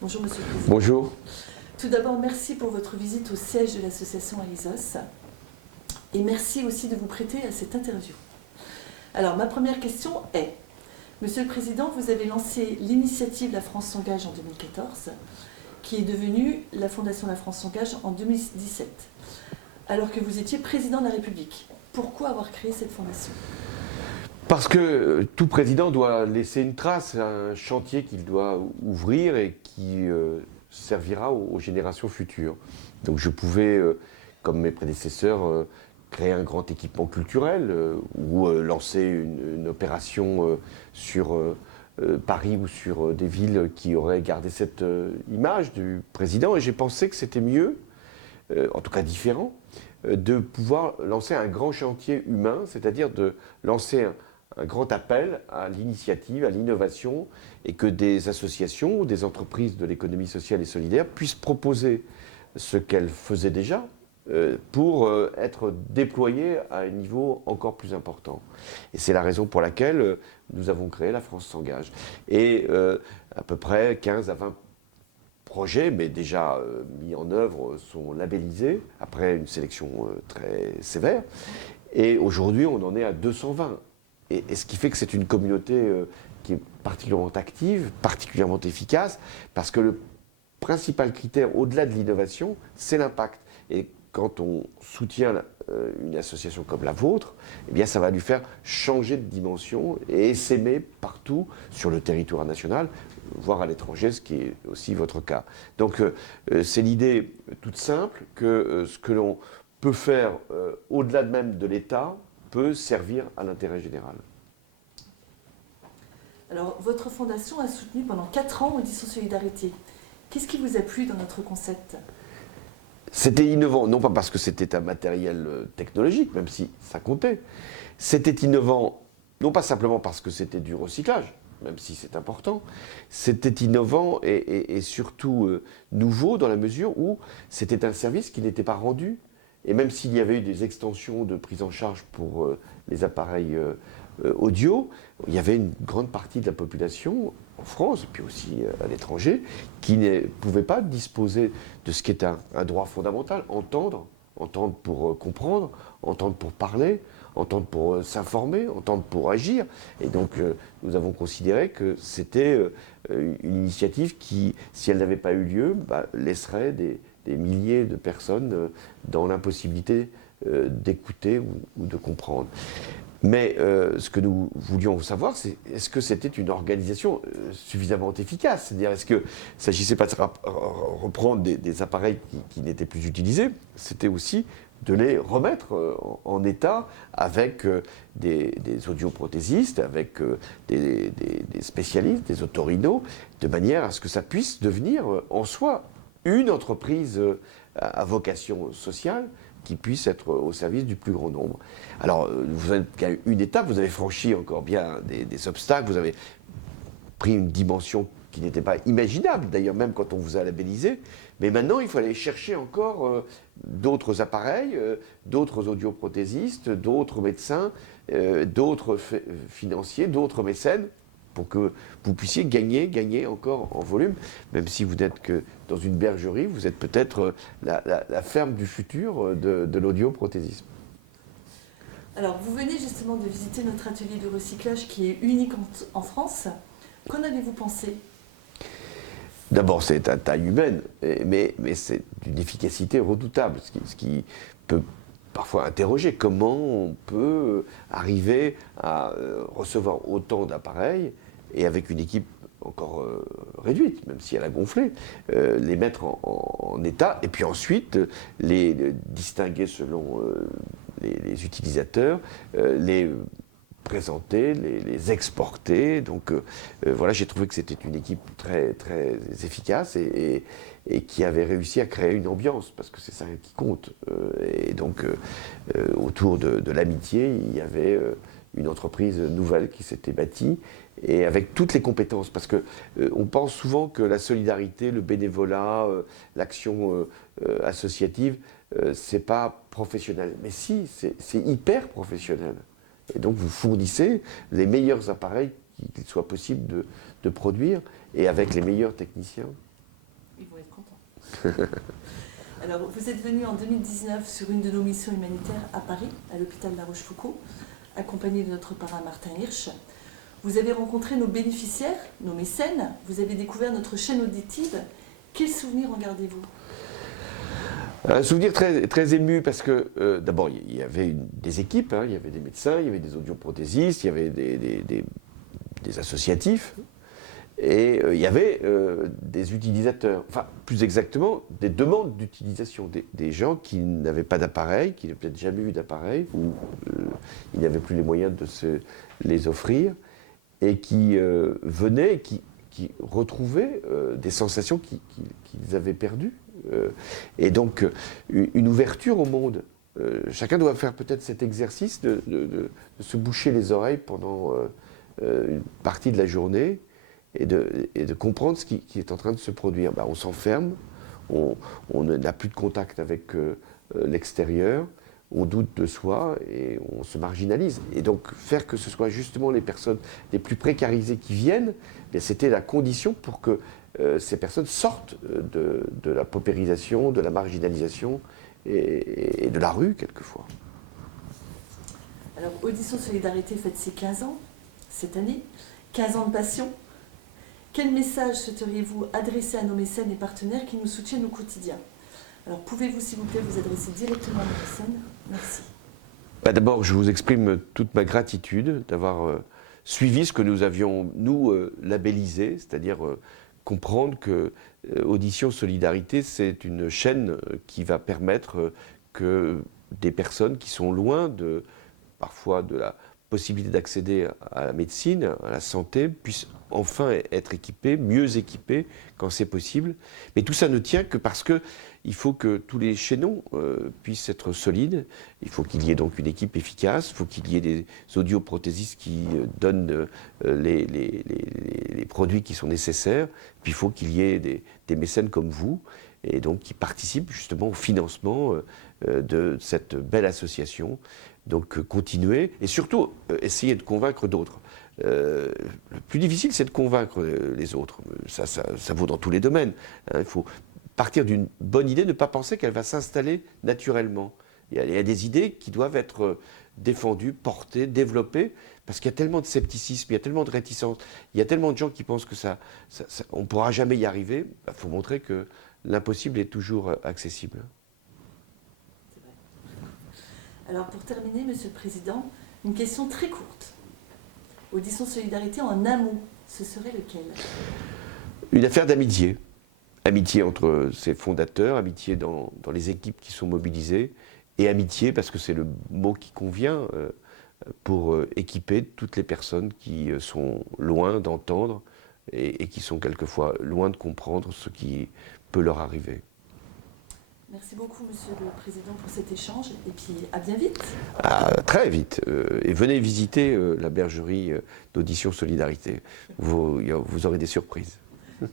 Bonjour Monsieur le Président. Bonjour. Tout d'abord, merci pour votre visite au siège de l'association Aizos et merci aussi de vous prêter à cette interview. Alors, ma première question est, Monsieur le Président, vous avez lancé l'initiative La France s'engage en 2014, qui est devenue la Fondation La France s'engage en 2017, alors que vous étiez président de la République. Pourquoi avoir créé cette fondation ? Parce que tout président doit laisser une trace, un chantier qu'il doit ouvrir et qui servira aux générations futures. Donc je pouvais, comme mes prédécesseurs, créer un grand équipement culturel ou lancer une opération sur Paris ou sur des villes qui auraient gardé cette image du président. Et j'ai pensé que c'était mieux, en tout cas différent, de pouvoir lancer un grand chantier humain, c'est-à-dire de lancer un grand appel à l'initiative, à l'innovation, et que des associations ou des entreprises de l'économie sociale et solidaire puissent proposer ce qu'elles faisaient déjà pour être déployées à un niveau encore plus important. Et c'est la raison pour laquelle nous avons créé La France s'engage. Et à peu près 15 à 20 projets, mais déjà mis en œuvre, sont labellisés, après une sélection très sévère. Et aujourd'hui, on en est à 220. Et ce qui fait que c'est une communauté qui est particulièrement active, particulièrement efficace, parce que le principal critère, au-delà de l'innovation, c'est l'impact. Et quand on soutient une association comme la vôtre, eh bien ça va lui faire changer de dimension et s'aimer partout sur le territoire national, voire à l'étranger, ce qui est aussi votre cas. Donc c'est l'idée toute simple que ce que l'on peut faire au-delà même de l'État peut servir à l'intérêt général. Alors, votre fondation a soutenu pendant 4 ans Audition Solidarité. Qu'est-ce qui vous a plu dans notre concept ? C'était innovant, non pas parce que c'était un matériel technologique, même si ça comptait. C'était innovant, non pas simplement parce que c'était du recyclage, même si c'est important. C'était innovant et surtout nouveau dans la mesure où c'était un service qui n'était pas rendu. Et même s'il y avait eu des extensions de prise en charge pour les appareils audio, il y avait une grande partie de la population en France, et puis aussi à l'étranger, qui ne pouvait pas disposer de ce qui est un droit fondamental, entendre pour comprendre, entendre pour parler, entendre pour s'informer, entendre pour agir. Et donc nous avons considéré que c'était une initiative qui, si elle n'avait pas eu lieu, laisserait des milliers de personnes dans l'impossibilité d'écouter ou de comprendre. Mais ce que nous voulions savoir, c'est est-ce que c'était une organisation suffisamment efficace ? C'est-à-dire, est-ce qu'il ne s'agissait pas de reprendre des appareils qui n'étaient plus utilisés, c'était aussi de les remettre en état avec des audioprothésistes, avec des spécialistes, des otorinos, de manière à ce que ça puisse devenir en soi une entreprise à vocation sociale qui puisse être au service du plus grand nombre. Alors, vous êtes qu'à une étape, vous avez franchi encore bien des obstacles, vous avez pris une dimension qui n'était pas imaginable, d'ailleurs même quand on vous a labellisé, mais maintenant il faut aller chercher encore d'autres appareils, d'autres audioprothésistes, d'autres médecins, d'autres financiers, d'autres mécènes, pour que vous puissiez gagner encore en volume, même si vous n'êtes que dans une bergerie, vous êtes peut-être la ferme du futur de l'audioprothésisme. Alors, vous venez justement de visiter notre atelier de recyclage qui est unique en France. Qu'en avez-vous pensé ? D'abord, c'est à taille humaine, mais c'est d'une efficacité redoutable, ce qui peut parfois interroger comment on peut arriver à recevoir autant d'appareils et avec une équipe encore réduite, même si elle a gonflé, les mettre en état et puis ensuite les distinguer selon les utilisateurs, les présenter, les exporter. Donc voilà, j'ai trouvé que c'était une équipe très, très efficace et qui avait réussi à créer une ambiance, parce que c'est ça qui compte. Et donc autour de l'amitié, il y avait une entreprise nouvelle qui s'était bâtie, et avec toutes les compétences, parce que on pense souvent que la solidarité, le bénévolat, l'action associative, c'est pas professionnel. Mais si, c'est hyper professionnel. Et donc vous fournissez les meilleurs appareils qu'il soit possible de produire, et avec les meilleurs techniciens. Ils vont être contents. Alors, vous êtes venu en 2019 sur une de nos missions humanitaires à Paris, à l'hôpital La Rochefoucauld, accompagné de notre parrain Martin Hirsch. Vous avez rencontré nos bénéficiaires, nos mécènes, vous avez découvert notre chaîne auditive. Quels souvenirs en gardez-vous? Un souvenir très ému parce que, d'abord, il y avait des équipes, hein, il y avait des médecins, il y avait des audioprothésistes, il y avait des associatifs, et il y avait des utilisateurs, enfin, plus exactement, des demandes d'utilisation, des gens qui n'avaient pas d'appareil, qui n'avaient peut-être jamais eu d'appareil, ou ils n'avaient plus les moyens de se les offrir, et qui venaient, qui retrouvaient des sensations qu'ils avaient perdues. Et donc, une ouverture au monde. Chacun doit faire peut-être cet exercice de se boucher les oreilles pendant une partie de la journée et de comprendre ce qui est en train de se produire. On s'enferme, on n'a plus de contact avec l'extérieur, on doute de soi et on se marginalise. Et donc, faire que ce soit justement les personnes les plus précarisées qui viennent, c'était la condition pour que ces personnes sortent de la paupérisation, de la marginalisation et de la rue, quelquefois. Alors, Audition Solidarité fête ses 15 ans, cette année, 15 ans de passion. Quel message souhaiteriez-vous adresser à nos mécènes et partenaires qui nous soutiennent au quotidien? Alors, pouvez-vous, s'il vous plaît, vous adresser directement à nos mécènes? Merci. D'abord, je vous exprime toute ma gratitude d'avoir suivi ce que nous avions, nous, labellisé, c'est-à-dire comprendre que Audition Solidarité, c'est une chaîne qui va permettre que des personnes qui sont loin parfois de la possibilité d'accéder à la médecine, à la santé, puissent enfin être équipées, mieux équipées quand c'est possible. Mais tout ça ne tient que parce qu'il faut que tous les chaînons puissent être solides. Il faut qu'il y ait donc une équipe efficace, il faut qu'il y ait des audioprothésistes qui donnent les produits qui sont nécessaires, puis il faut qu'il y ait des mécènes comme vous, et donc qui participent justement au financement de cette belle association. Donc continuer et surtout essayer de convaincre d'autres. Le plus difficile, c'est de convaincre les autres. Ça vaut dans tous les domaines. Il faut partir d'une bonne idée, ne pas penser qu'elle va s'installer naturellement. Il y a des idées qui doivent être défendues, portées, développées, parce qu'il y a tellement de scepticisme, il y a tellement de réticence, il y a tellement de gens qui pensent que on ne pourra jamais y arriver. Il faut montrer que l'impossible est toujours accessible. Alors pour terminer, Monsieur le Président, une question très courte. Audition Solidarité en un mot, ce serait lequel? Une affaire d'amitié. Amitié entre ses fondateurs, amitié dans les équipes qui sont mobilisées, et amitié parce que c'est le mot qui convient pour équiper toutes les personnes qui sont loin d'entendre et qui sont quelquefois loin de comprendre ce qui peut leur arriver. Merci beaucoup, Monsieur le Président, pour cet échange. Et puis, à bien vite. Très vite. Et venez visiter la bergerie d'Audition Solidarité. Vous aurez des surprises. Merci.